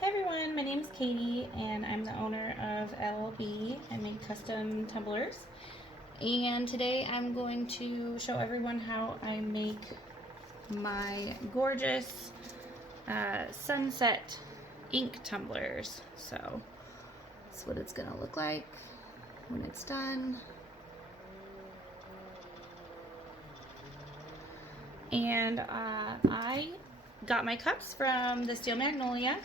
Hi everyone, my name is Katie and I'm the owner of LLB. I make custom tumblers. And today I'm going to show everyone how I make my gorgeous sunset ink tumblers. So that's what it's gonna look like when it's done. And I got my cups from the Steel Magnolia.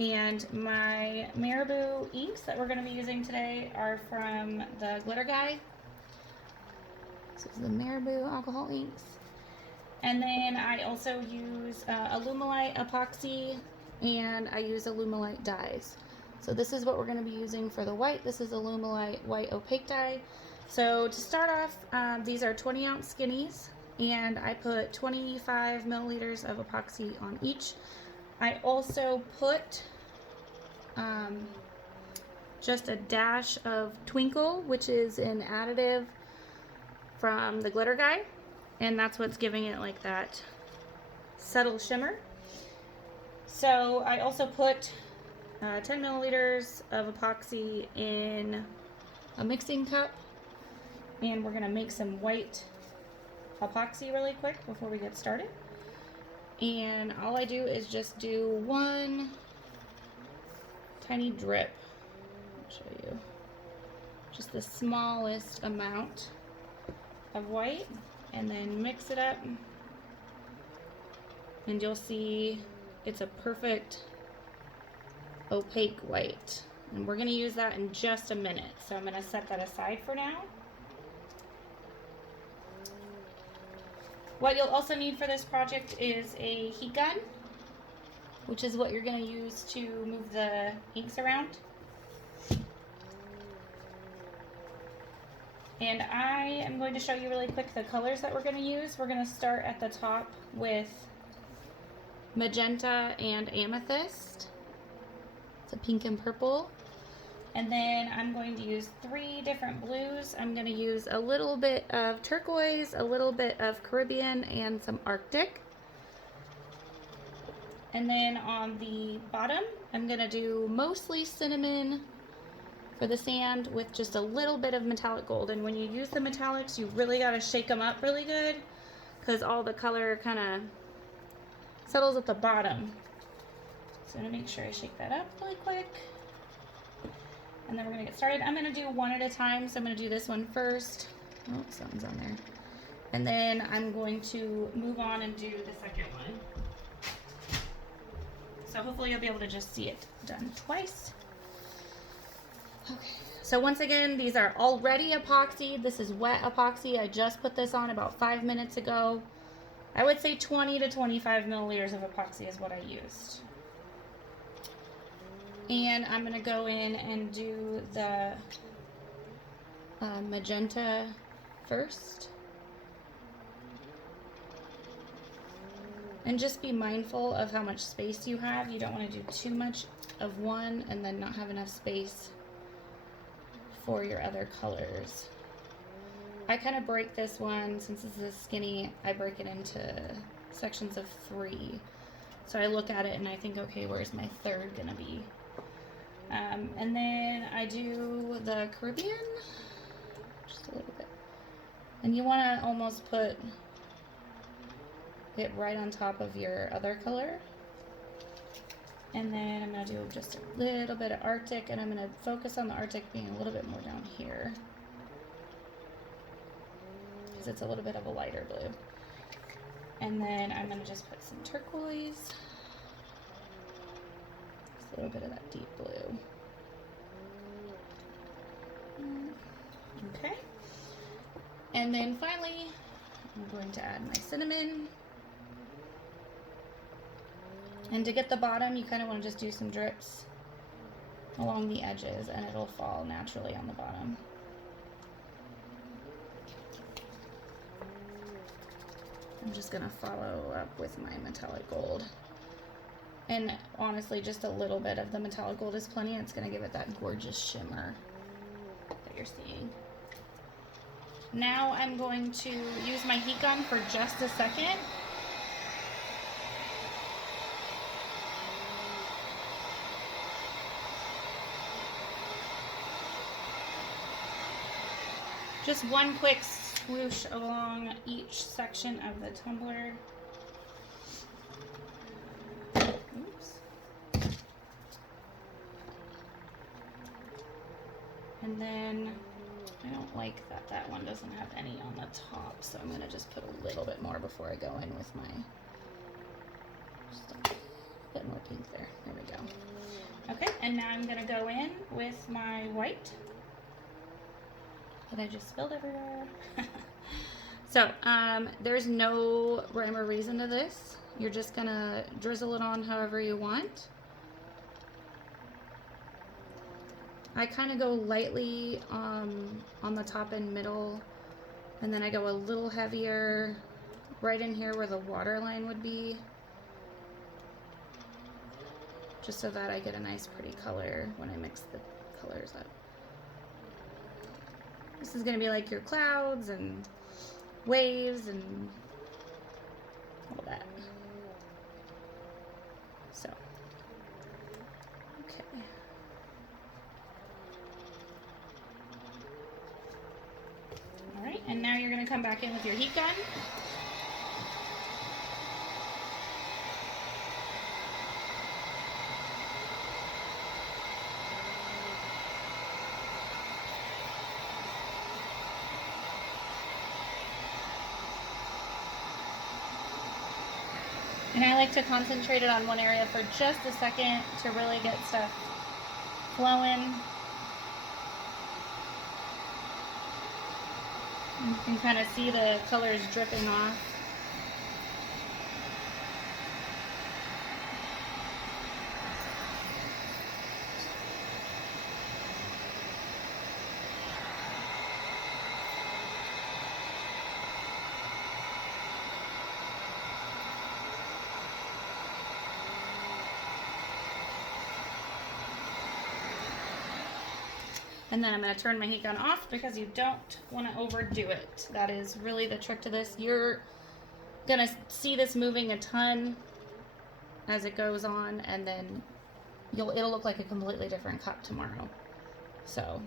And my Marabu inks that we're going to be using today are from the Glitter Guy. This is the Marabu alcohol inks. And then I also use Alumilite epoxy, and I use Alumilite dyes. So this is what we're going to be using for the white. This is Alumilite white opaque dye. So to start off, these are 20-ounce skinnies, and I put 25 milliliters of epoxy on each. I also put just a dash of Twinkl, which is an additive from the Glitter Guy, and that's what's giving it like that subtle shimmer. So I also put 10 milliliters of epoxy in a mixing cup, and we're gonna make some white epoxy really quick before we get started. And all I do is just do one tiny drip. I'll show you. Just the smallest amount of white, and then mix it up. And you'll see it's a perfect opaque white. And we're gonna use that in just a minute. So I'm gonna set that aside for now. What you'll also need for this project is a heat gun, which is what you're going to use to move the inks around. And I am going to show you really quick the colors that we're going to use. We're going to start at the top with magenta and amethyst. It's a pink and purple. And then I'm going to use 3 different blues. I'm going to use a little bit of turquoise, a little bit of Caribbean, and some Arctic. And then on the bottom, I'm going to do mostly cinnamon for the sand with just a little bit of metallic gold. And when you use the metallics, you really got to shake them up really good because all the color kind of settles at the bottom. So I'm going to make sure I shake that up really quick. And then we're going to get started. I'm going to do one at a time. So I'm going to do this one first. Oh, something's on there. And then I'm going to move on and do the second one. So hopefully you'll be able to just see it done twice. Okay. So once again, these are already epoxy. This is wet epoxy. I just put this on about 5 minutes ago. I would say 20 to 25 milliliters of epoxy is what I used. And I'm going to go in and do the magenta first. And just be mindful of how much space you have. You don't want to do too much of one and then not have enough space for your other colors. I kind of break this one, since this is skinny, I break it into sections of 3. So I look at it and I think, okay, where's my third going to be? And then I do the Caribbean, just a little bit. And you want to almost put it right on top of your other color. And then I'm going to do just a little bit of Arctic, and I'm going to focus on the Arctic being a little bit more down here, because it's a little bit of a lighter blue. And then I'm going to just put some turquoise. A little bit of that deep blue. Okay. And then finally, I'm going to add my cinnamon. And to get the bottom, you kind of want to just do some drips along the edges, and it'll fall naturally on the bottom. I'm just going to follow up with my metallic gold. And honestly, just a little bit of the metallic gold is plenty. It's going to give it that gorgeous shimmer that you're seeing. Now I'm going to use my heat gun for just a second. Just one quick swoosh along each section of the tumbler. Oops. And then I don't like that that one doesn't have any on the top, so I'm going to just put a little bit more before I go in with my, just a bit more pink there. There we go. Okay, and now I'm going to go in with my white that I just spilled everywhere. So, there's no rhyme or reason to this. You're just going to drizzle it on however you want. I kind of go lightly on the top and middle, and then I go a little heavier right in here where the water line would be, just so that I get a nice pretty color when I mix the colors up. This is going to be like your clouds and waves and all that. So, okay. All right, and now you're going to come back in with your heat gun. And I like to concentrate it on one area for just a second to really get stuff flowing. You can kind of see the colors dripping off. And then I'm going to turn my heat gun off because you don't want to overdo it. That is really the trick to this. You're going to see this moving a ton as it goes on, and then it'll look like a completely different cup tomorrow. So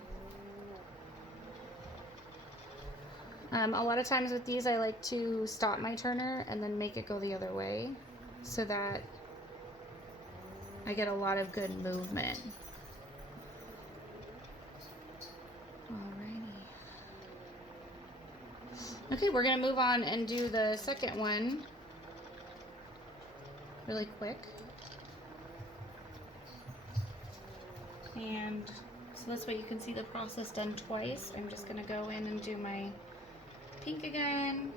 a lot of times with these I like to stop my turner and then make it go the other way so that I get a lot of good movement. Alrighty. Okay, we're gonna move on and do the second one really quick. And so this way you can see the process done twice. I'm just gonna go in and do my pink again.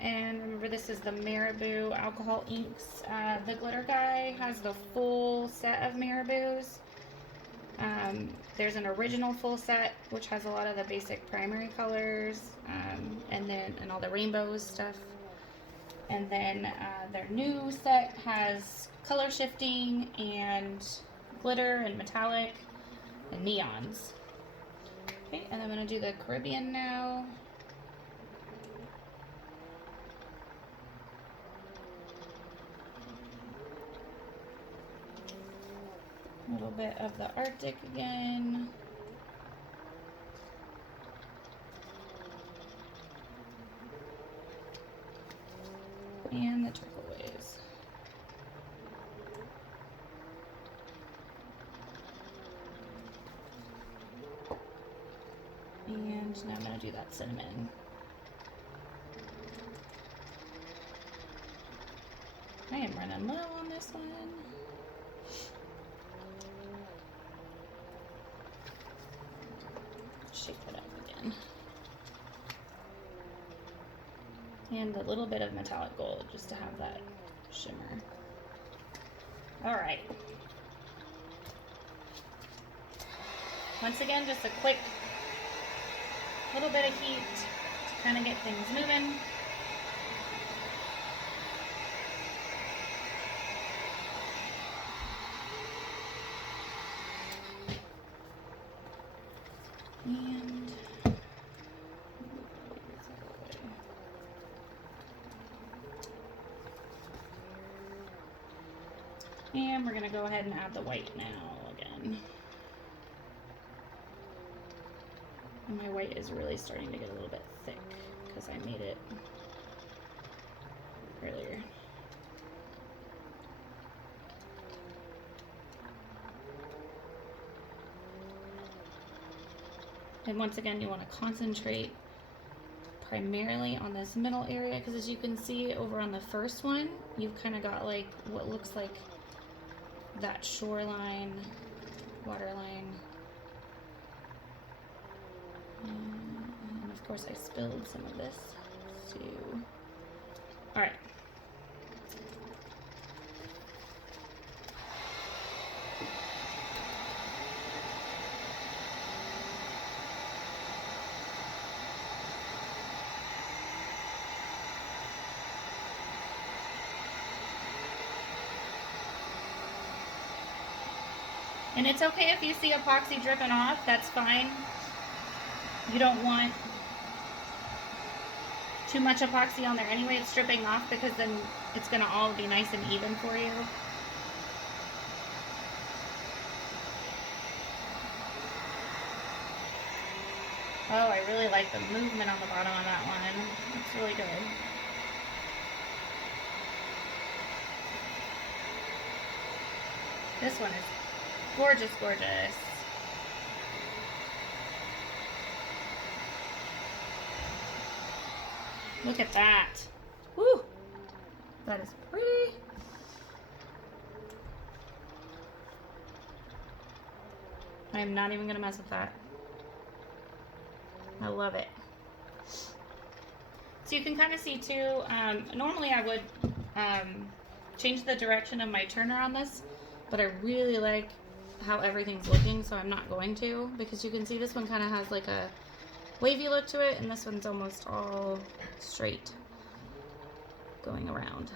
And remember, this is the Marabu alcohol inks. The glitter guy has the full set of Marabus. There's an original full set which has a lot of the basic primary colors, and all the rainbows stuff. And then their new set has color shifting and glitter and metallic and neons. Okay, and I'm going to do the Caribbean now. A little bit of the Arctic again. And the turquoise. And now I'm going to do that cinnamon. I am running low on this one. Shake that up again. And a little bit of metallic gold just to have that shimmer. All right. Once again, just a quick little bit of heat to kind of get things moving. And we're going to go ahead and add the white now again. And my white is really starting to get a little bit thick because I made it earlier. And once again, you want to concentrate primarily on this middle area, because as you can see over on the first one, you've kind of got like what looks like that shoreline, waterline. And of course I spilled some of this too. All right. And it's okay if you see epoxy dripping off, that's fine. You don't want too much epoxy on there anyway. It's dripping off because then it's gonna all be nice and even for you. Oh, I really like the movement on the bottom of that one. It's really good. This one is gorgeous, gorgeous. Look at that. Woo! That is pretty. I'm not even gonna mess with that. I love it. So you can kind of see too, normally I would change the direction of my turner on this, but I really like how everything's looking, so I'm not going to, because you can see this one kind of has like a wavy look to it, and this one's almost all straight going around.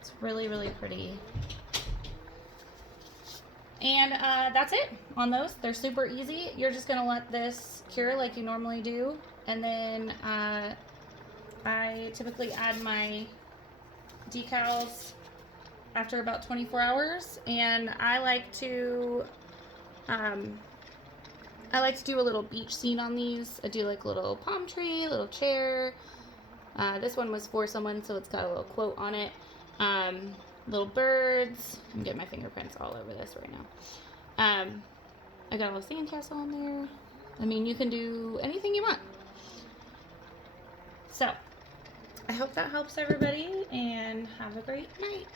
It's really, really pretty. And that's it on those. They're super easy. You're just gonna let this cure like you normally do, and then I typically add my decals after about 24 hours, and I like to do a little beach scene on these. I do like a little palm tree, little chair. This one was for someone, so it's got a little quote on it. Little birds. I'm getting my fingerprints all over this right now. I got a little sandcastle on there. I mean, you can do anything you want. So, I hope that helps everybody, and have a great night.